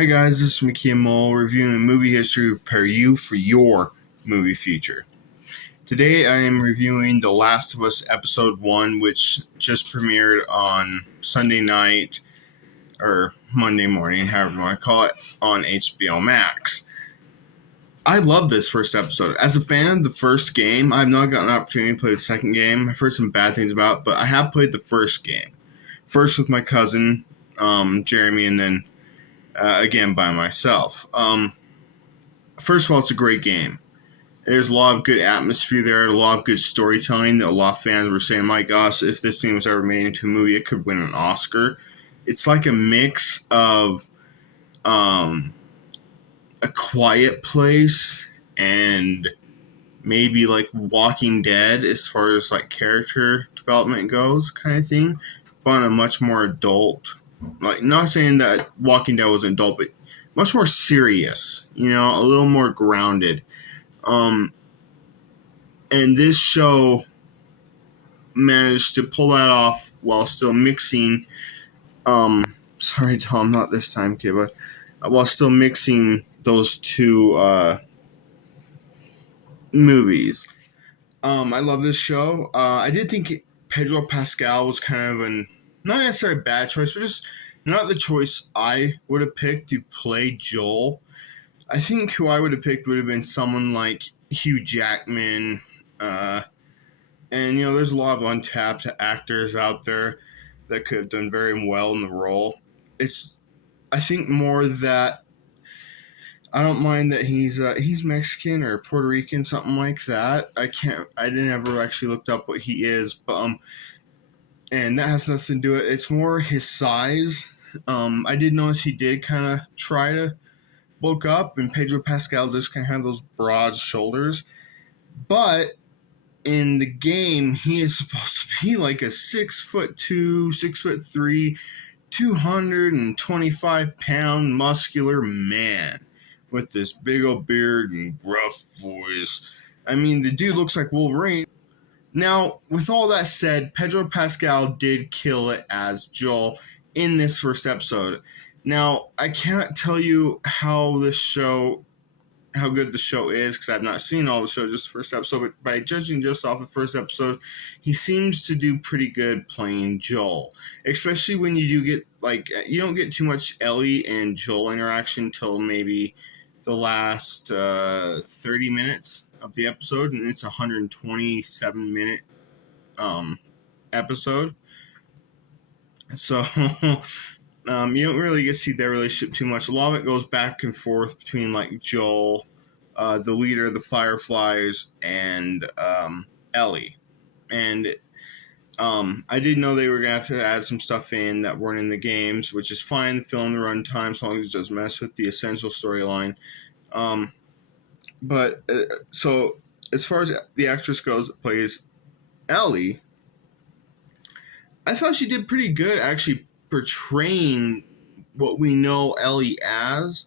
Hi guys, this is Mickey and Mole reviewing movie history to prepare you for your movie future. Today I am reviewing The Last of Us Episode 1, which just premiered on Sunday night, or Monday morning, however you want to call it, on HBO Max. I love this first episode. As a fan of the first game, I have not gotten an opportunity to play the second game. I've heard some bad things about it, but I have played the first game. First with my cousin, Jeremy, and then again by myself. First of all, it's a great game. There's a lot of good atmosphere there, a lot of good storytelling that a lot of fans were saying, my gosh, if this thing was ever made into a movie, it could win an Oscar. It's like a mix of A Quiet Place and maybe like Walking Dead as far as like character development goes, kind of thing, but on a much more adult. Like, not saying that Walking Dead was adult, but much more serious, a little more grounded. And this show managed to pull that off while still mixing, sorry Tom, not this time, kid, but while still mixing those two movies. I love this show. I did think Pedro Pascal was kind of not necessarily a bad choice, but just not the choice I would have picked to play Joel. I think who I would have picked would have been someone like Hugh Jackman. And, there's a lot of untapped actors out there that could have done very well in the role. I think more that I don't mind that he's Mexican or Puerto Rican, something like that. I didn't ever actually looked up what he is, but and that has nothing to do with it. It's more his size. I did notice he did kind of try to bulk up, and Pedro Pascal just kind of have those broad shoulders. But in the game, he is supposed to be like a 6'2", 6'3", 225-pound muscular man with this big old beard and gruff voice. I mean, the dude looks like Wolverine. Now, with all that said, Pedro Pascal did kill it as Joel in this first episode. Now, I can't tell you how good the show is, because I've not seen all the show, just the first episode, but by judging just off the first episode, he seems to do pretty good playing Joel. Especially when you do get, you don't get too much Ellie and Joel interaction till maybe the last 30 minutes of the episode, and it's a 127-minute episode. So you don't really get to see their relationship too much. A lot of it goes back and forth between like Joel, the leader of the Fireflies, and Ellie. And I did know they were gonna have to add some stuff in that weren't in the games, which is fine. Film the runtime, as long as it doesn't mess with the essential storyline. So as far as the actress goes that plays Ellie, I thought she did pretty good actually portraying what we know Ellie as.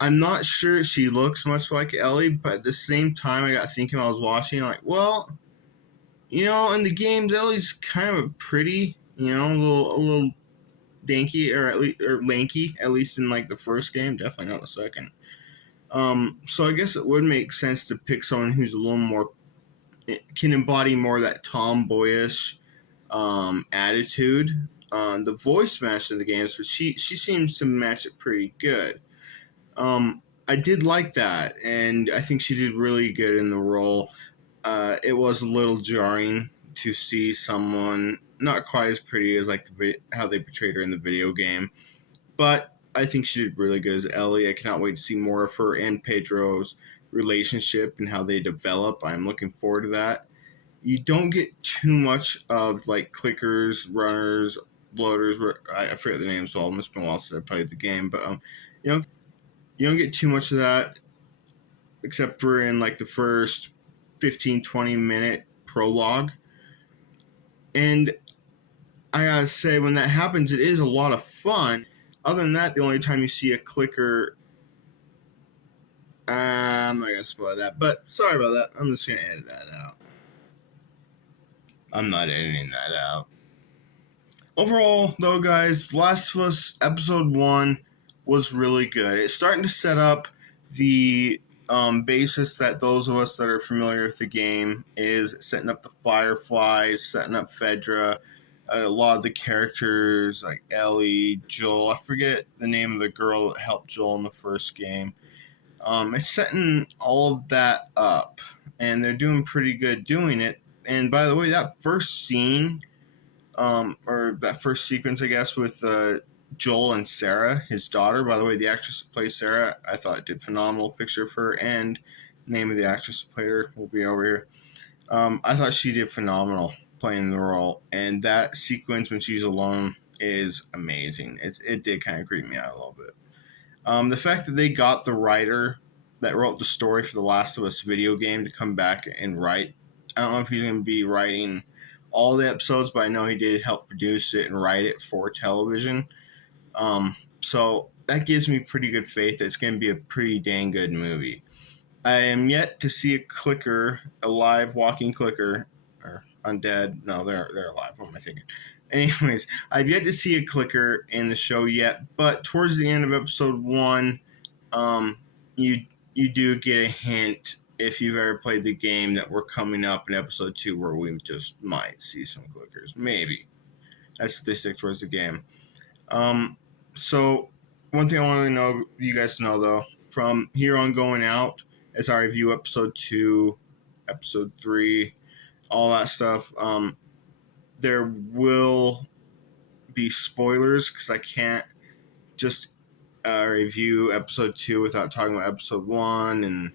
I'm not sure she looks much like Ellie, but at the same time I got thinking while I was watching, like, well, in the games Ellie's kind of pretty, a little danky or lanky, at least in like the first game, definitely not the second. So I guess it would make sense to pick someone who's a little more, can embody more of that tomboyish attitude. The voice match in the games, but she seems to match it pretty good. I did like that, and I think she did really good in the role. It was a little jarring to see someone not quite as pretty as like how they portrayed her in the video game, but I think she did really good as Ellie. I cannot wait to see more of her and Pedro's relationship and how they develop. I'm looking forward to that. You don't get too much of like clickers, runners, bloaters. I forget the names all. It's been a while since I played the game, but you don't get too much of that, except for in like the first 15-20 minute prologue. And I gotta say, when that happens, it is a lot of fun. Other than that, the only time you see a clicker, I'm not gonna spoil that, but sorry about that. I'm just gonna edit that out. I'm not editing that out. Overall, though, guys, The Last of Us Episode 1 was really good. It's starting to set up the basis that those of us that are familiar with the game is setting up the Fireflies, setting up Fedra, a lot of the characters like Ellie, Joel. I forget the name of the girl that helped Joel in the first game. It's setting all of that up, and they're doing pretty good doing it. And by the way, that first scene, or that first sequence, I guess, with Joel and Sarah, his daughter. By the way, the actress who plays Sarah, I thought did phenomenal. Picture of her and name of the actress who played her will be over here. I thought she did phenomenal playing the role, and that sequence when she's alone is amazing. It did kind of creep me out a little bit. The fact that they got the writer that wrote the story for the Last of Us video game to come back and write. I don't know if he's going to be writing all the episodes, but I know he did help produce it and write it for television. So that gives me pretty good faith that it's going to be a pretty dang good movie. I am yet to see a clicker, a live walking clicker, or undead. No, they're alive. What am I thinking? Anyways, I've yet to see a clicker in the show yet, but towards the end of episode 1, you do get a hint if you've ever played the game that we're coming up in episode 2 where we just might see some clickers. Maybe. That's if they stick towards the game. So one thing I want to know, you guys to know though, from here on going out, as I review episode 2, episode 3, all that stuff, there will be spoilers because I can't just review episode 2 without talking about episode 1,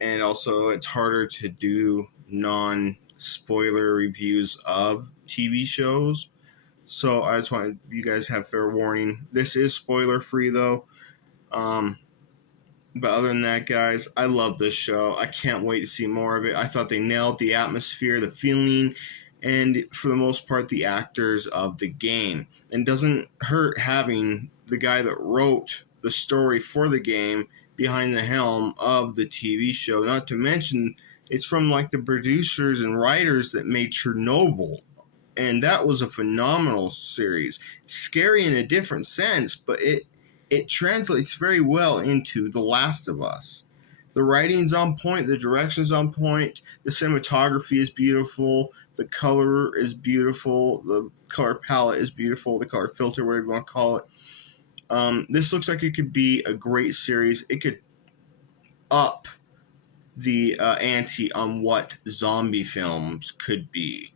and also it's harder to do non-spoiler reviews of TV shows. So I just want you guys to have fair warning. This is spoiler free though. But other than that, guys, I love this show. I can't wait to see more of it. I thought they nailed the atmosphere, the feeling, and for the most part, the actors of the game. And doesn't hurt having the guy that wrote the story for the game behind the helm of the TV show. Not to mention, it's from like the producers and writers that made Chernobyl. And that was a phenomenal series. Scary in a different sense, but it translates very well into The Last of Us. The writing's on point, the direction's on point, the cinematography is beautiful, the color is beautiful, the color palette is beautiful, the color filter, whatever you want to call it. This looks like it could be a great series. It could up the ante on what zombie films could be.